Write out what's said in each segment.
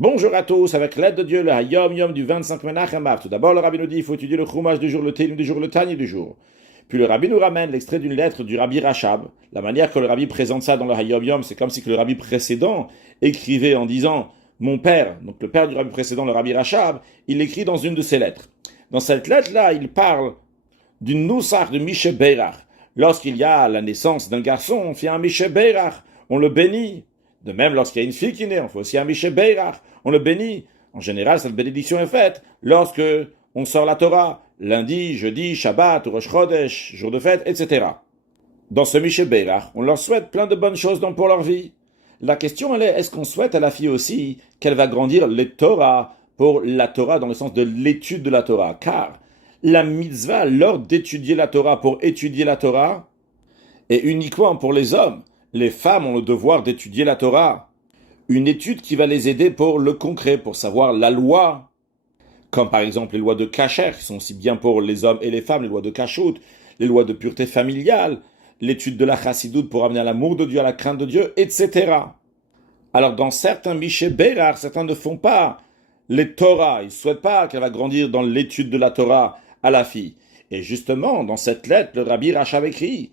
Bonjour à tous, avec l'aide de Dieu, le Hayom Yom du 25 Menachem Av. Tout d'abord, le rabbi nous dit il faut étudier le Chumash du jour, le Télim du jour, le Tani du jour. Puis le rabbi nous ramène l'extrait d'une lettre du rabbi Rachab. La manière que le rabbi présente ça dans le Hayom Yom, c'est comme si que le rabbi précédent écrivait en disant mon père, donc le père du rabbi précédent, le rabbi Rachab, il écrit dans une de ses lettres. Dans cette lettre-là, il parle d'une Noussach de Mishe Beirach. Lorsqu'il y a la naissance d'un garçon, on fait un Mishe Beirach, on le bénit. De même, lorsqu'il y a une fille qui naît, on fait aussi un Mishe Beirach, on le bénit. En général, cette bénédiction est faite lorsque on sort la Torah, lundi, jeudi, Shabbat, Rosh Chodesh, jour de fête, etc. Dans ce Mishe Beirach, on leur souhaite plein de bonnes choses pour leur vie. La question, elle est, est-ce qu'on souhaite à la fille aussi qu'elle va grandir les Torah pour la Torah dans le sens de l'étude de la Torah? Car la mitzvah, l'ordre d'étudier la Torah pour étudier la Torah, est uniquement pour les hommes. Les femmes ont le devoir d'étudier la Torah. Une étude qui va les aider pour le concret, pour savoir la loi. Comme par exemple les lois de Kasher, qui sont aussi bien pour les hommes et les femmes, les lois de Kashrut, les lois de pureté familiale, l'étude de la Chassidoute pour amener à l'amour de Dieu, à la crainte de Dieu, etc. Alors dans certains Mishe Beirach, certains ne font pas les Torah. Ils ne souhaitent pas qu'elle va grandir dans l'étude de la Torah à la fille. Et justement, dans cette lettre, le Rabbi Rachab écrit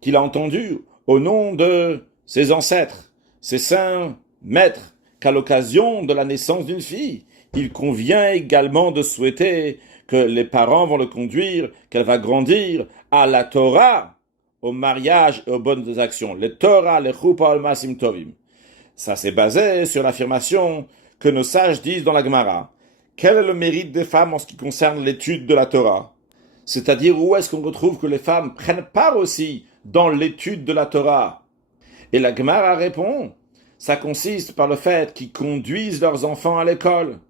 qu'il a entendu au nom de ses ancêtres, ses saints maîtres, qu'à l'occasion de la naissance d'une fille, il convient également de souhaiter que les parents vont le conduire, qu'elle va grandir à la Torah, au mariage et aux bonnes actions. Les Torah, les Chupa, le Masim Tovim. Ça c'est basé sur l'affirmation que nos sages disent dans la Gemara. Quel est le mérite des femmes en ce qui concerne l'étude de la Torah? C'est-à-dire où est-ce qu'on retrouve que les femmes prennent part aussi dans l'étude de la Torah? Et la Gemara répond, ça consiste par le fait qu'ils conduisent leurs enfants à l'école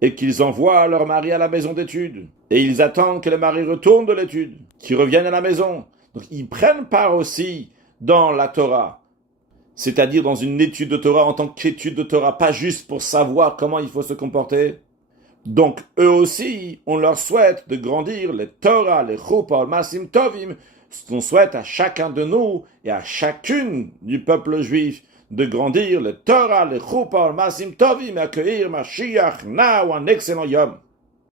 et qu'ils envoient leur mari à la maison d'études. Et ils attendent que le mari retourne de l'étude, qu'ils reviennent à la maison. Donc ils prennent part aussi dans la Torah, c'est-à-dire dans une étude de Torah en tant qu'étude de Torah, pas juste pour savoir comment il faut se comporter. Donc eux aussi, on leur souhaite de grandir les Torah, les Chupa, le Masim Tovim, ce qu'on souhaite à chacun de nous et à chacune du peuple juif de grandir les Torah, les Chupa, le Masim Tovim et accueillir Mashiach, now un excellent Yom.